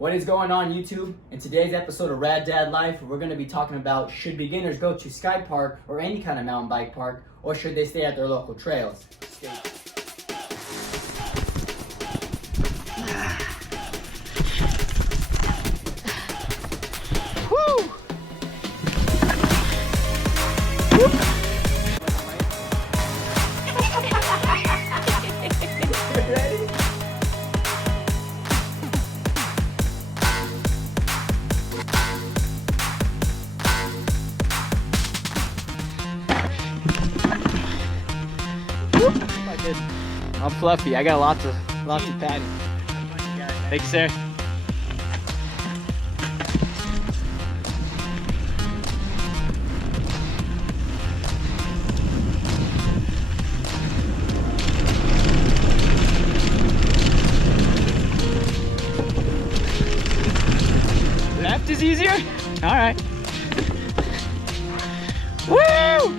What is going on, YouTube? In today's episode of Rad Dad Life, we're going to be talking about should beginners go to SkyPark or any kind of mountain bike park, or should they stay at their local trails? Woo! Ready? I'm fluffy. I got lots of padding. Thanks, sir. Left is easier? All right. Woo!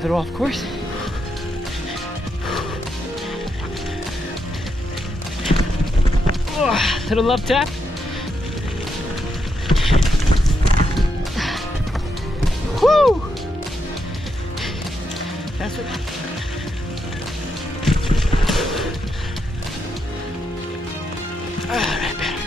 Little off course. Oh, little love tap. Woo! That's what. All right, better.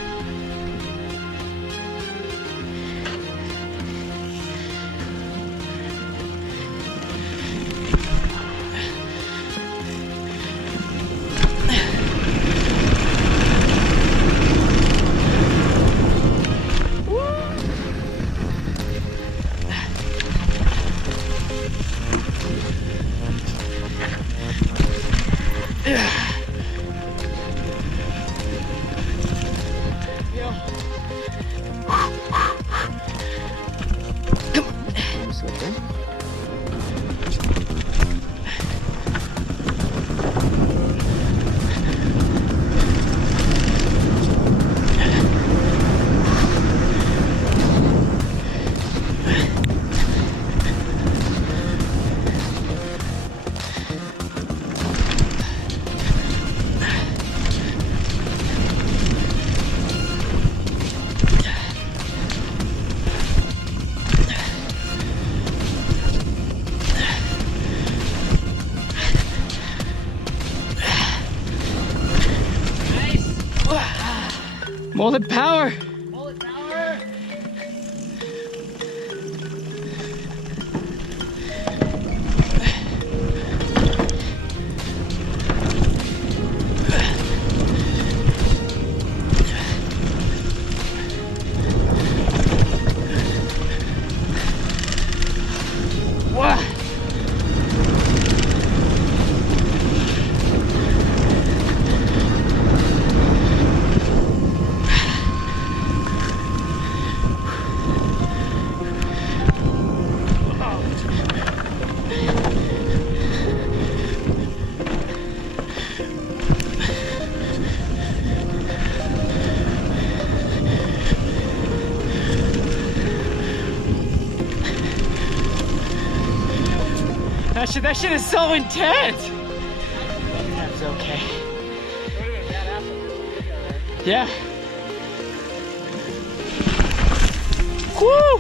Mullet power! Mullet power! Wow! That shit is so intense. That's okay. Yeah. Woo!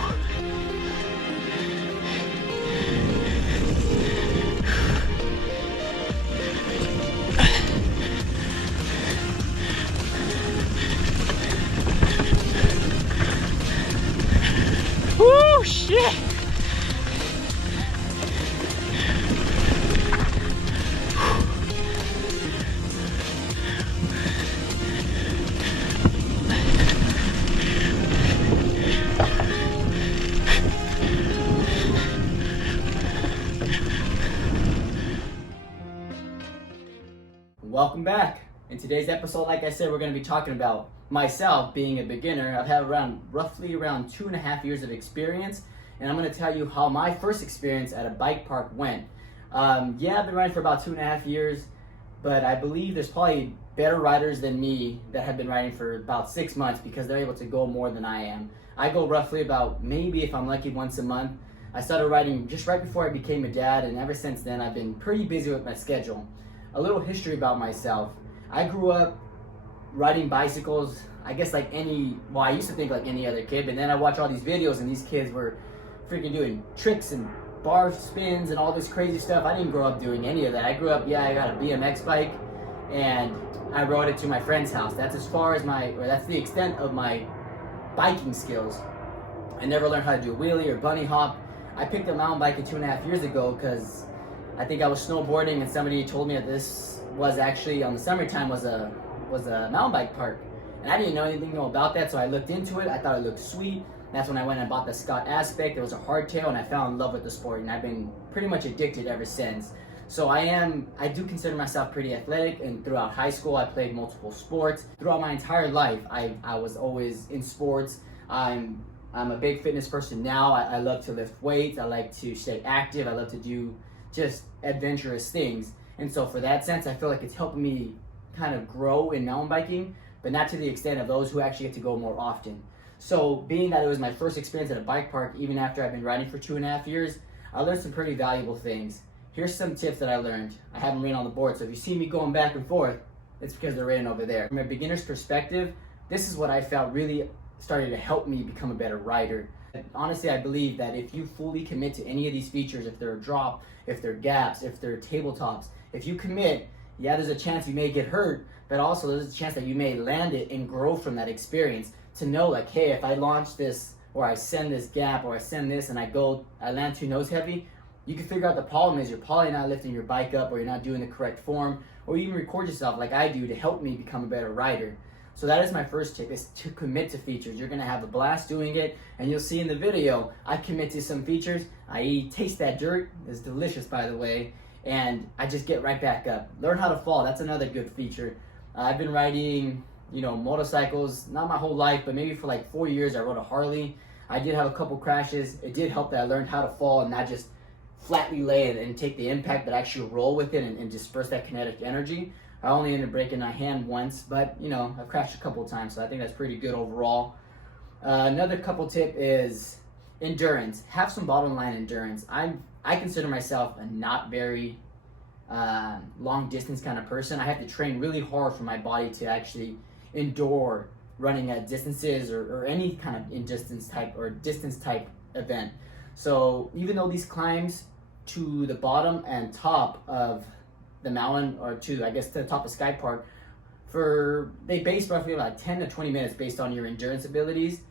Woo! Shit! Welcome back. In today's episode, like I said, we're going to be talking about myself being a beginner. I've had roughly around 2.5 years of experience, and I'm going to tell you how my first experience at a bike park went. Yeah, I've been riding for about 2.5 years, but I believe there's probably better riders than me that have been riding for about 6 months because they're able to go more than I am. I go roughly about, maybe if I'm lucky, once a month. I started riding just right before I became a dad, and ever since then I've been pretty busy with my schedule. A little history about myself. I grew up riding bicycles, I guess like I used to think like any other kid, but then I watch all these videos and these kids were freaking doing tricks and bar spins and all this crazy stuff. I didn't grow up doing any of that. I grew up, I got a BMX bike and I rode it to my friend's house. That's that's the extent of my biking skills. I never learned how to do a wheelie or bunny hop. I picked a mountain bike 2.5 years ago because I think I was snowboarding and somebody told me that this was actually on the summertime was a mountain bike park. And I didn't know anything about that, so I looked into it. I thought it looked sweet. That's when I went and bought the Scott Aspect. It was a hardtail, and I fell in love with the sport, and I've been pretty much addicted ever since. So I do consider myself pretty athletic, and throughout high school, I played multiple sports. Throughout my entire life, I was always in sports. I'm a big fitness person now. I love to lift weights. I like to stay active. I love to do just adventurous things. And so for that sense, I feel like it's helping me kind of grow in mountain biking, but not to the extent of those who actually get to go more often. So being that it was my first experience at a bike park, even after I've been riding for 2.5 years, I learned some pretty valuable things. Here's some tips that I learned. I have them written on the board, so if you see me going back and forth, it's because they're written over there. From a beginner's perspective, this is what I felt really started to help me become a better rider. Honestly, I believe that if you fully commit to any of these features, if they're a drop, if they're gaps, if they're tabletops, if you commit, yeah, there's a chance you may get hurt, but also there's a chance that you may land it and grow from that experience to know like, hey, if I launch this or I send this gap or I send this and I land too nose heavy, you can figure out the problem is you're probably not lifting your bike up or you're not doing the correct form, or you even record yourself like I do to help me become a better rider. So that is my first tip, is to commit to features. You're gonna have a blast doing it, and you'll see in the video, I commit to some features, i.e. taste that dirt, it's delicious by the way, and I just get right back up. Learn how to fall, that's another good feature. I've been riding, motorcycles, not my whole life, but maybe for like 4 years I rode a Harley. I did have a couple crashes. It did help that I learned how to fall and not just flatly lay it and take the impact, but actually roll with it and disperse that kinetic energy. I only ended up breaking my hand once, but I've crashed a couple times, so I think that's pretty good overall. Another couple tip is endurance. Have some bottom line endurance. I consider myself a not very long distance kind of person. I have to train really hard for my body to actually endure running at distances or any kind of distance type event. So even though these climbs to the bottom and top of the mountain, or to the top of SkyPark, they base roughly like 10 to 20 minutes based on your endurance abilities.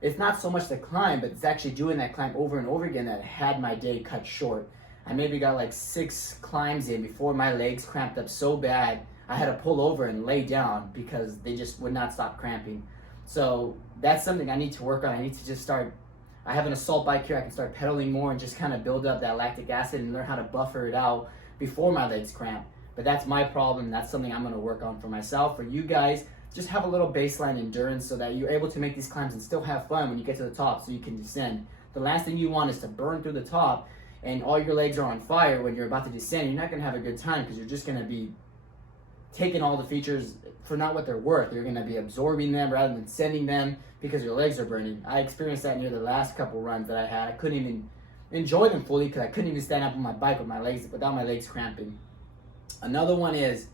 It's not so much the climb, but it's actually doing that climb over and over again that had my day cut short. I maybe got like 6 climbs in before my legs cramped up so bad I had to pull over and lay down because they just would not stop cramping. So that's something I need to work on. I need to just start. I have an assault bike here. I can start pedaling more and just kind of build up that lactic acid and learn how to buffer it out before my legs cramp. But that's my problem. That's something I'm going to work on for myself. For you guys, just have a little baseline endurance so that you're able to make these climbs and still have fun when you get to the top so you can descend. The last thing you want is to burn through the top and all your legs are on fire when you're about to descend. You're not going to have a good time because you're just going to be taking all the features for not what they're worth. You're going to be absorbing them rather than sending them because your legs are burning. I experienced that near the last couple runs that I had. I couldn't even enjoy them fully because I couldn't even stand up on my bike without my legs cramping. Another one is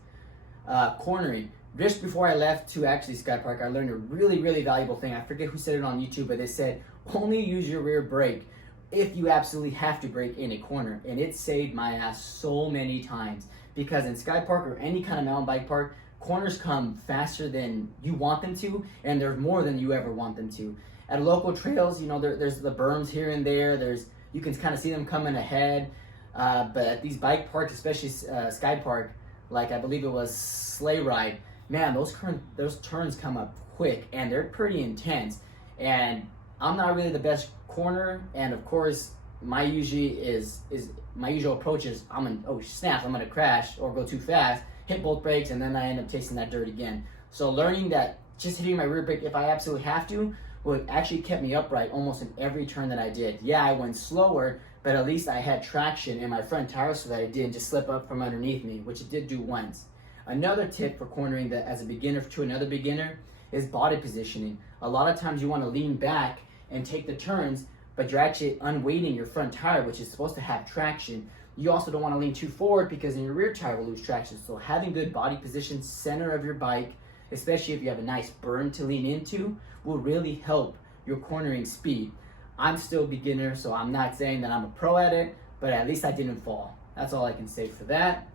cornering. Just before I left to actually SkyPark, I learned a really, really valuable thing. I forget who said it on YouTube, but they said only use your rear brake if you absolutely have to brake in a corner. And it saved my ass so many times because in SkyPark or any kind of mountain bike park, corners come faster than you want them to, and there's more than you ever want them to. At local trails, there's the berms here and there. You can kind of see them coming ahead. But at these bike parks, especially SkyPark, like I believe it was Sleigh Ride, man, those turns come up quick and they're pretty intense. And I'm not really the best corner, and of course my usual approach is I'm gonna crash or go too fast, hit both brakes, and then I end up tasting that dirt again. So learning that just hitting my rear brake if I absolutely have to well, it actually kept me upright almost in every turn that I did. Yeah, I went slower, but at least I had traction in my front tire so that it didn't just slip up from underneath me, which it did do once. Another tip for cornering that as a beginner to another beginner is body positioning. A lot of times you want to lean back and take the turns, but you're actually unweighting your front tire, which is supposed to have traction. You also don't want to lean too forward because then your rear tire will lose traction. So having good body position, center of your bike, especially if you have a nice berm to lean into, will really help your cornering speed. I'm still a beginner, so I'm not saying that I'm a pro at it, but at least I didn't fall. That's all I can say for that.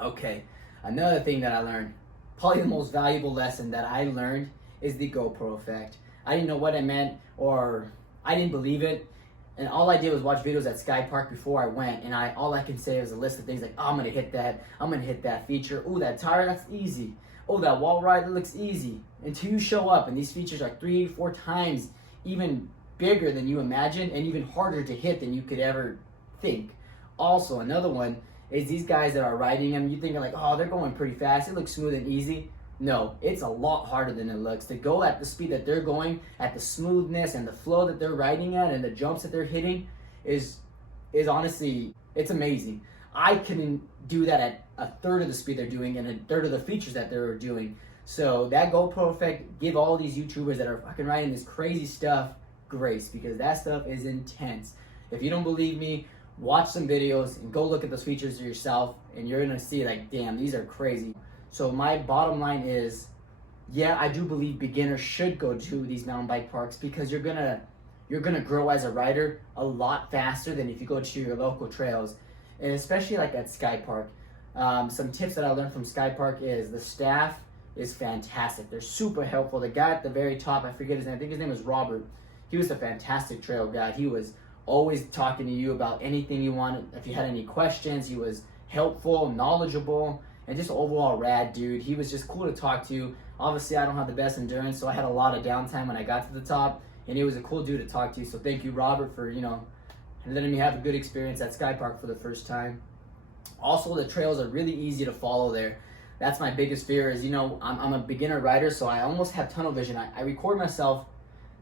Okay, another thing that I learned, probably the most valuable lesson that I learned is the GoPro effect. I didn't know what it meant, or I didn't believe it. And all I did was watch videos at SkyPark before I went, and all I can say is a list of things like, oh, I'm gonna hit that feature. Oh, that tire, that's easy. Oh, that wall ride, that looks easy. Until you show up, and these features are 3-4 times even bigger than you imagine, and even harder to hit than you could ever think. Also, another one is these guys that are riding them, you think like, oh, they're going pretty fast, it looks smooth and easy. No, it's a lot harder than it looks. To go at the speed that they're going, at the smoothness and the flow that they're riding at, and the jumps that they're hitting is honestly, it's amazing. I couldn't do that at a third of the speed they're doing and a third of the features that they're doing. So that GoPro effect, give all these YouTubers that are fucking riding this crazy stuff grace, because that stuff is intense. If you don't believe me, watch some videos and go look at those features yourself, and you're gonna see like, damn, these are crazy. So my bottom line is, yeah, I do believe beginners should go to these mountain bike parks, because you're gonna grow as a rider a lot faster than if you go to your local trails, and especially like at SkyPark. Some tips that I learned from SkyPark is the staff is fantastic. They're super helpful. The guy at the very top, I forget his name, I think his name was Robert. He was a fantastic trail guide. He was always talking to you about anything you wanted. If you had any questions, he was helpful, knowledgeable, and just overall rad dude. He was just cool to talk to. Obviously, I don't have the best endurance, so I had a lot of downtime when I got to the top, and he was a cool dude to talk to. So thank you, Robert, for, letting me have a good experience at SkyPark for the first time. Also, the trails are really easy to follow there. That's my biggest fear is, I'm a beginner rider, so I almost have tunnel vision. I record myself,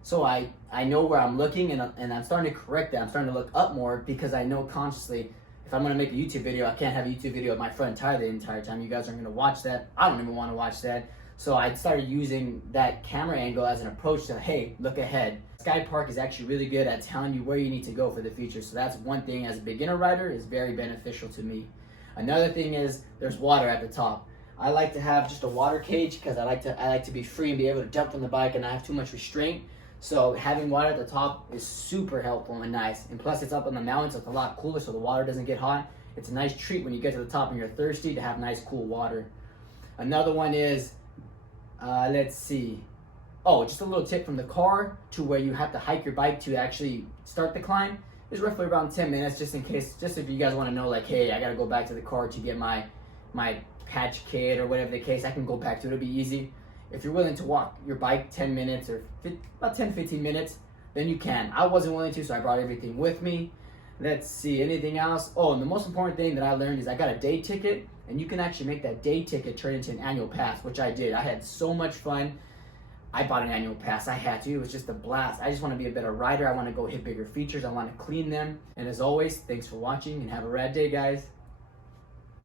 so I know where I'm looking, and I'm starting to correct that. I'm starting to look up more, because I know consciously, if I'm gonna make a YouTube video, I can't have a YouTube video of my front tire the entire time. You guys aren't gonna watch that. I don't even wanna watch that. So I started using that camera angle as an approach to, hey, look ahead. SkyPark is actually really good at telling you where you need to go for the feature. So that's one thing as a beginner rider is very beneficial to me. Another thing is there's water at the top. I like to have just a water cage, because I like to be free and be able to jump from the bike and not have too much restraint. So having water at the top is super helpful and nice. And plus it's up on the mountain, so it's a lot cooler, so the water doesn't get hot. It's a nice treat when you get to the top and you're thirsty to have nice cool water. Another one is, let's see. Oh, just a little tip from the car to where you have to hike your bike to actually start the climb is roughly around 10 minutes, just in case, just if you guys want to know, like, hey, I got to go back to the car to get my patch kit or whatever the case, I can go back to it. It'll be easy. If you're willing to walk your bike 10 minutes or about 10-15 minutes, then you can. I wasn't willing to, so I brought everything with me. Let's see, anything else? Oh, and the most important thing that I learned is I got a day ticket, and you can actually make that day ticket turn into an annual pass, which I did. I had so much fun. I bought an annual pass. I had to. It was just a blast. I just want to be a better rider. I want to go hit bigger features. I want to clean them. And as always, thanks for watching, and have a rad day, guys.